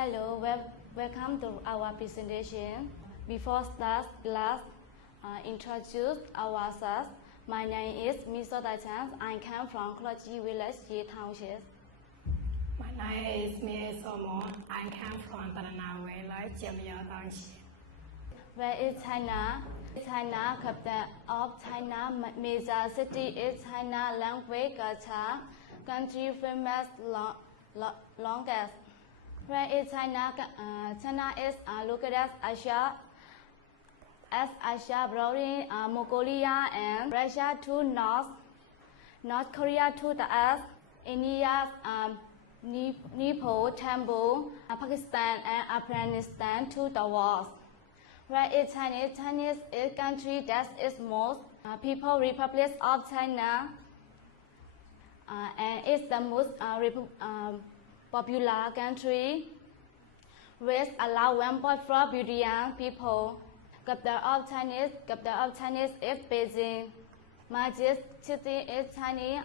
Hello, welcome to our presentation. Before start, let's introduce ourselves. My name is Miso Tachans. I come from Kolochi Village, Ye Township. My name is Mie Somon. I come from Tarana Village, Jamia Township. Where is China? China, capital of China, major city is China, language, culture, country famous longest. Where is China? China is located as Asia, Brunei, Mongolia, and Russia to north, North Korea to the east, India, Nepal, Timor, Pakistan, and Afghanistan to the west. Where is Chinese? Chinese is country that is most people Republic of China, and is the most popular country, which allow 1.4 billion people. Capital of Chinese is Beijing. Major city is Chinese,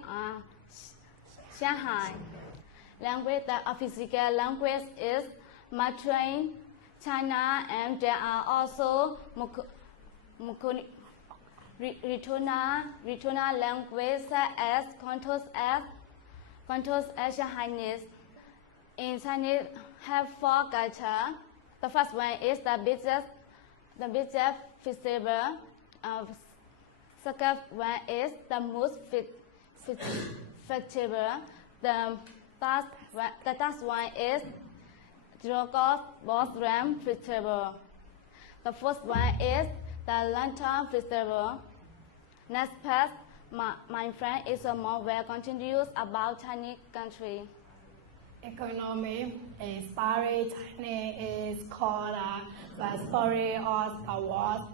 Shanghai. Language, the official language is Mandarin, China, and there are also regional languages such as Cantonese and Chinese. In Chinese, have four cultures. The first one is the biggest festival. Second one is the most festival. The third one is Dragos Bosram Festival. The fourth one is the Lantern Festival. Next part, my friend is a more well continues about Chinese country. Economy is story. China is called the story of the world.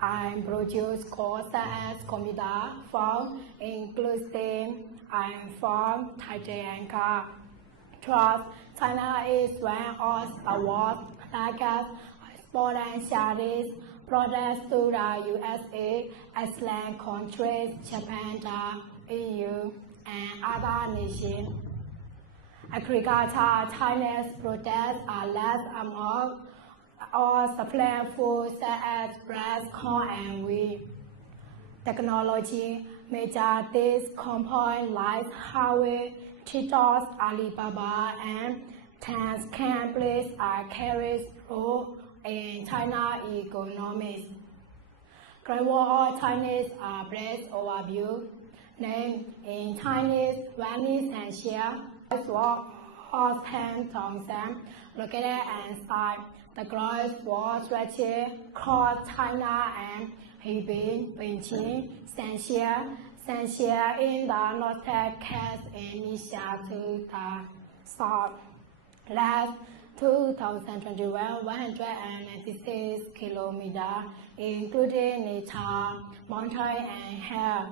I produce courses as computer, phone, including and from Thailand. Trust. China is one of the world's largest exporting products to the USA, Iceland countries, Japan, the EU, and other nations. Agriculture. China's products are less among all supply food such as rice, corn, and wheat. Technology. Major these components like Huawei, TikTok, Alibaba, and Tencent plays a key role in China's economy. Global Chinese breast overview. Name in Chinese, Venice and Xia. Was 10,000 located inside the Great Wall stretching across China and Hebei, Beijing, Shenzhen in the northern case in Asia to the south. Last 2021, 196 kilometers, including nature, mountain, and hill.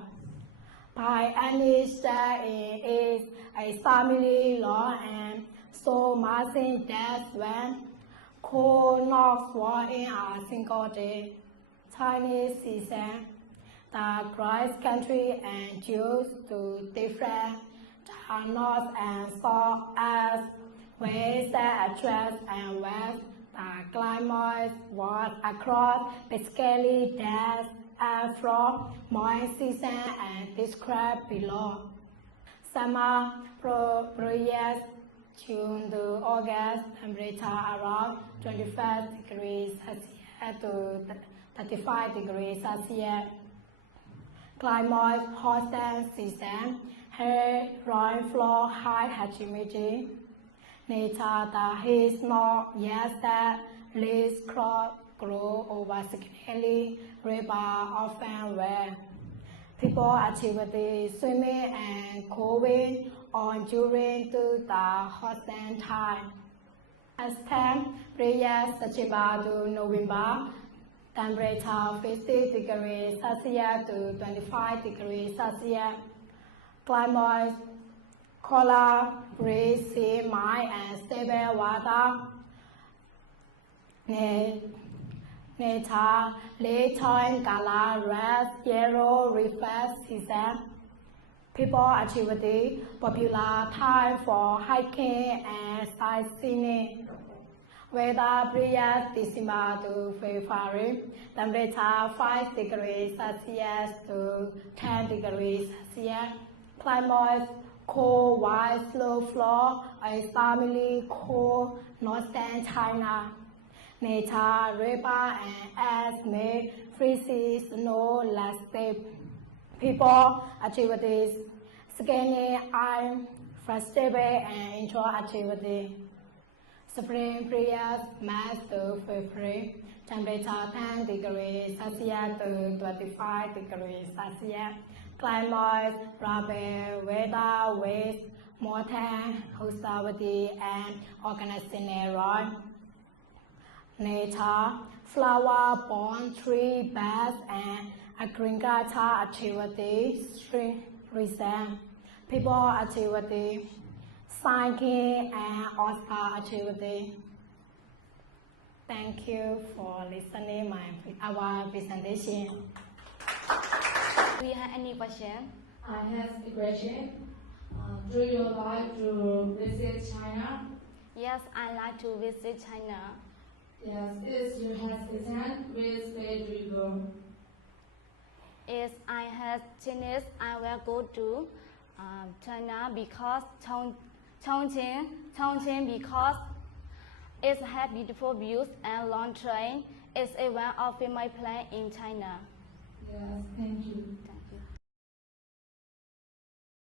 By any step, it is a family long and so massive that when could not fall in a single day. Chinese season. The Christ country and Jews to different the north and south as west, address and west. The climate was across basically that and from my season and described below. Summer periods June to August, temperature around 25 degrees Celsius to 35 degrees Celsius. Climate hot season, hair, rainfall, high humidity. Nature, the heat not yet that leaves crop grow over significantly, river often wet. People activity swimming and cooling on during to the hot time. As time periods September to November, temperature 50 degrees Celsius to 25 degrees Celsius. Climate color, breeze, sea, mild and stable water. Nature, late time, color, red, yellow, refresh season. People activity popular time for hiking and sightseeing. Weather period December to February. Temperature 5 degrees Celsius to 10 degrees Celsius. Climate cold, wide, slow floor, extremely cold, northern China. Nature, river, and ice may freezes, snow, landscape. People, activities, skiing, ice, festival, and indoor activity. Spring period, March to February. Temperature 10 degrees Celsius to 25 degrees Celsius. Climate, rapid, weather, waste, mountain, hostility, and organization. Nature, flower, pond, tree, birds, and agriculture activity, street reason, people activity, cycling, and Oscar activity. Thank you for listening our presentation. Do you have any question? I have a question. Do you like to visit China? Yes, I like to visit China. Yes, if you have the chance, which state do you go? If I have chance, I will go to China because Chongqing because it has beautiful views and long train. It's one of my plans in China. Yes, thank you.